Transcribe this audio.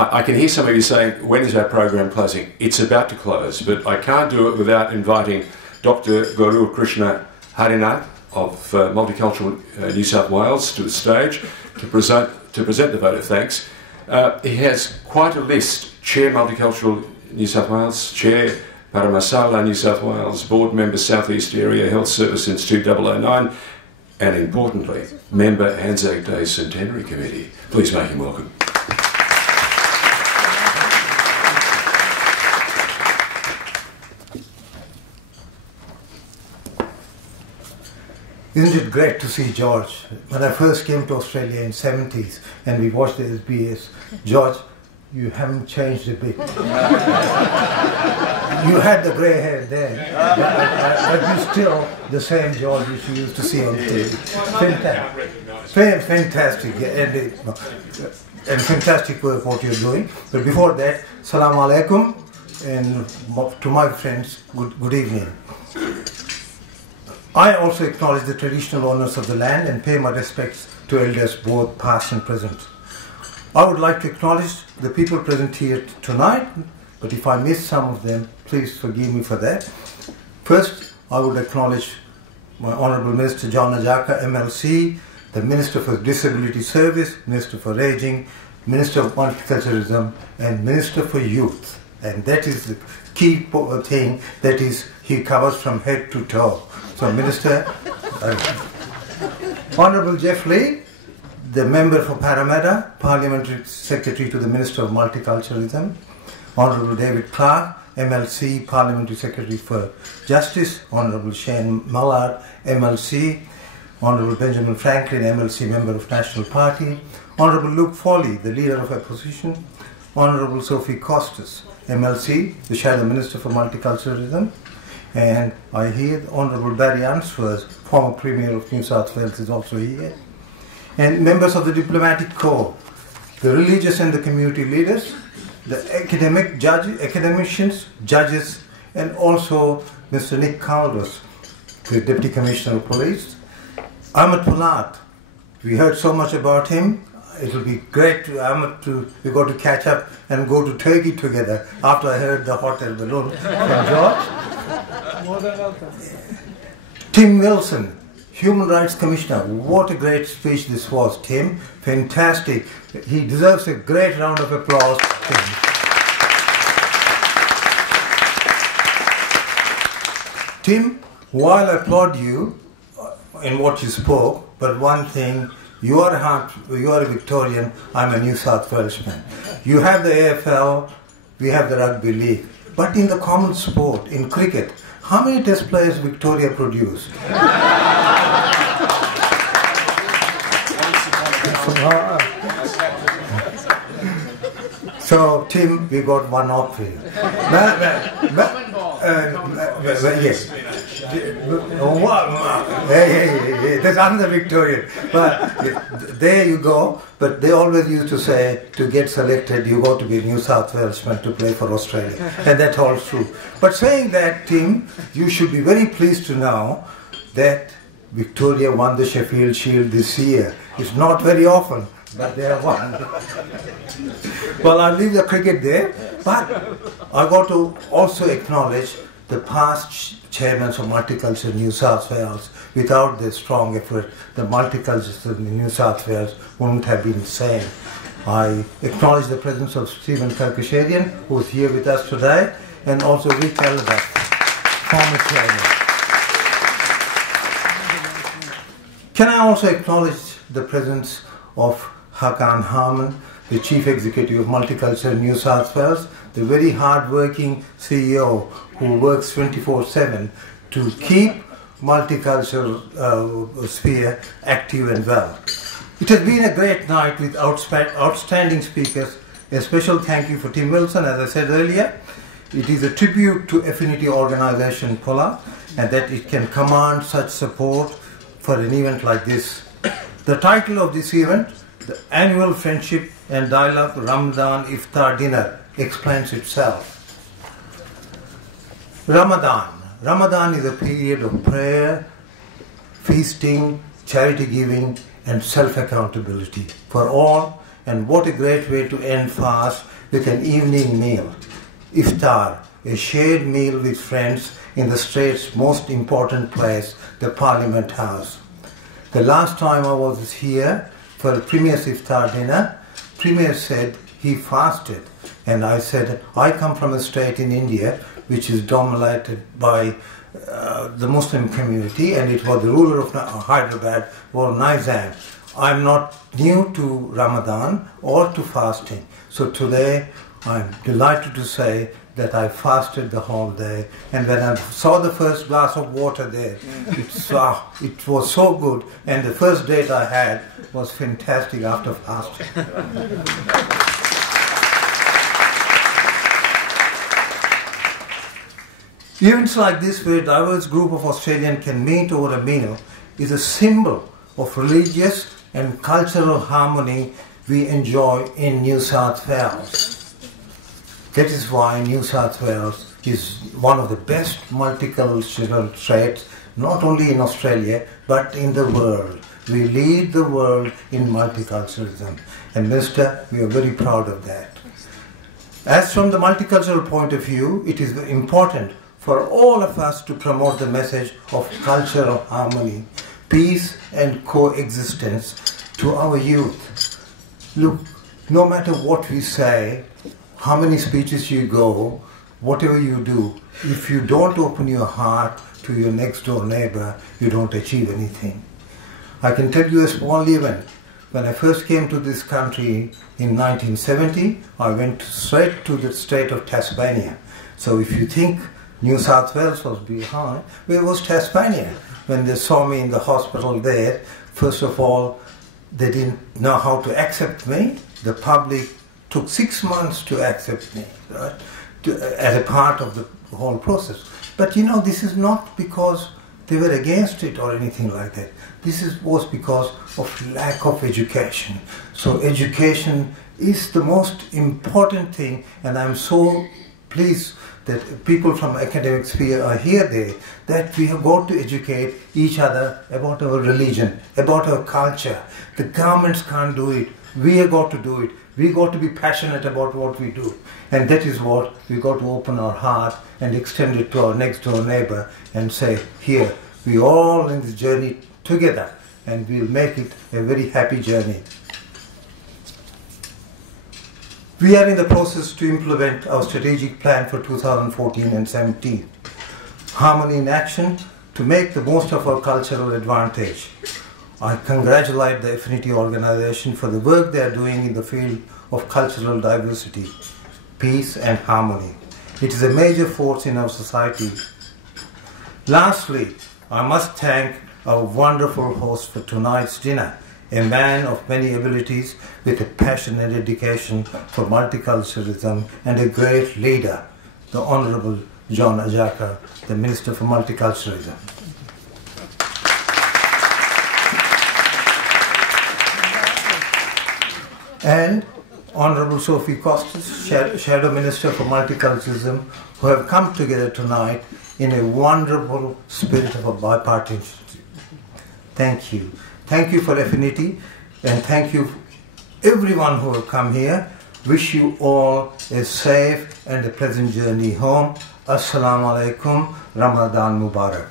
I can hear some of you saying, when is our program closing? It's about to close, but I can't do it without inviting Dr. Gorur Krishna Harinath of Multicultural New South Wales to the stage to present the vote of thanks. He has quite a list: Chair Multicultural New South Wales, Chair Paramasala New South Wales, Board Member South East Area Health Service since 2009, and importantly, Member Anzac Day Centenary Committee. Please make him welcome. Isn't it great to see George? When I first came to Australia in the 70s and we watched the SBS, George, you haven't changed a bit. You had the grey hair then, but you're still the same George which you used to see on TV. Fantastic, and fantastic work what you're doing. But before that, Assalamu alaikum, and to my friends, good evening. I also acknowledge the traditional owners of the land and pay my respects to elders both past and present. I would like to acknowledge the people present here tonight, but if I miss some of them, please forgive me for that. First, I would acknowledge my Honourable Minister John Ajaka, MLC, the Minister for Disability Service, Minister for Ageing, Minister of Multiculturalism, and Minister for Youth. And that is the key thing, that is, he covers from head to toe. So, Minister, Honourable Jeff Lee, the Member for Parramatta, Parliamentary Secretary to the Minister of Multiculturalism, Honourable David Clark, MLC, Parliamentary Secretary for Justice, Honourable Shane Mallard, MLC, Honourable Benjamin Franklin, MLC, Member of National Party, Honourable Luke Foley, the Leader of Opposition, Honourable Sophie Costas, MLC, the Shadow Minister for Multiculturalism, and I hear the Honourable Barry Unsworth, former Premier of New South Wales, is also here, and members of the Diplomatic Corps, the religious and the community leaders, the academicians, judges, and also Mr. Nick Caldos, the Deputy Commissioner of Police. Ahmed Pulat, we heard so much about him. It will be great to Ahmed we got to catch up and go to Turkey together after I heard the hot air balloon from George. More than welcome. Tim Wilson, Human Rights Commissioner. What a great speech this was, Tim. Fantastic. He deserves a great round of applause. Tim, while I applaud you in what you spoke, but one thing, you are a Victorian, I'm a New South Welshman. You have the AFL, we have the Rugby League. But in the common sport, in cricket, how many test players Victoria produce? So, Tim, we got one off for you. Yes. Hey, there's another Victorian. But there you go. But they always used to say, to get selected, you got to be a New South Welshman to play for Australia. And that holds true. But saying that, Tim, you should be very pleased to know that Victoria won the Sheffield Shield this year. It's not very often, but they have won. Well, I'll leave the cricket there, but I got to also acknowledge the past chairmen of Multicultural New South Wales. Without their strong effort, the Multicultural in New South Wales wouldn't have been the same. I acknowledge the presence of Stephen Kirkasharian, who is here with us today, and also Rick Elder, former chairman. Can I also acknowledge the presence of Hakan Harman, the Chief Executive of Multicultural New South Wales, the very hard-working CEO who works 24/7 to keep multicultural sphere active and well. It has been a great night with outstanding speakers. A special thank you for Tim Wilson, as I said earlier. It is a tribute to Affinity organisation Pola, and that it can command such support for an event like this. The title of this event, the Annual Friendship and Dialogue Ramadan Iftar Dinner, explains itself. Ramadan is a period of prayer, feasting, charity giving, and self-accountability for all, and what a great way to end fast with an evening meal. Iftar, a shared meal with friends in the state's most important place, the Parliament House. The last time I was here for a Premier's Iftar dinner, Premier said he fasted, and I said, I come from a state in India which is dominated by the Muslim community, and it was the ruler of Hyderabad, was Nizam. I'm not new to Ramadan or to fasting. So today I'm delighted to say that I fasted the whole day, and when I saw the first glass of water there, it was so good, and the first date I had was fantastic after fasting. Events like this, where a diverse group of Australians can meet over a meal, is a symbol of religious and cultural harmony we enjoy in New South Wales. That is why New South Wales is one of the best multicultural states, not only in Australia, but in the world. We lead the world in multiculturalism. And Minister, we are very proud of that. As from the multicultural point of view, it is important for all of us to promote the message of cultural harmony, peace and coexistence to our youth. Look, no matter what we say, how many speeches you go, whatever you do, if you don't open your heart to your next door neighbor, you don't achieve anything. I can tell you a small event. When I first came to this country in 1970, I went straight to the state of Tasmania. So if you think New South Wales was behind, where was Tasmania? When they saw me in the hospital there, first of all, they didn't know how to accept me. The public took 6 months to accept me, right, as a part of the whole process. But you know, this is not because they were against it or anything like that. Was because of lack of education. So education is the most important thing, and I'm so pleased that people from academic sphere are here there, that we have got to educate each other about our religion, about our culture. The governments can't do it. We have got to do it. We got to be passionate about what we do. And that is what we got to open our heart and extend it to our next door neighbor and say, here, we all in this journey together, and we'll make it a very happy journey. We are in the process to implement our strategic plan for 2014 and 17. Harmony in action to make the most of our cultural advantage. I congratulate the Affinity organization for the work they are doing in the field of cultural diversity, peace and harmony. It is a major force in our society. Lastly, I must thank our wonderful host for tonight's dinner, a man of many abilities with a passion and dedication for multiculturalism and a great leader, the Honourable John Ajaka, the Minister for Multiculturalism. And Honourable Sophie Costas, Shadow Minister for Multiculturalism, who have come together tonight in a wonderful spirit of a bipartisanship. Thank you. Thank you for Affinity, and thank you everyone who have come here. Wish you all a safe and a pleasant journey home. Assalamu alaikum. Ramadan Mubarak.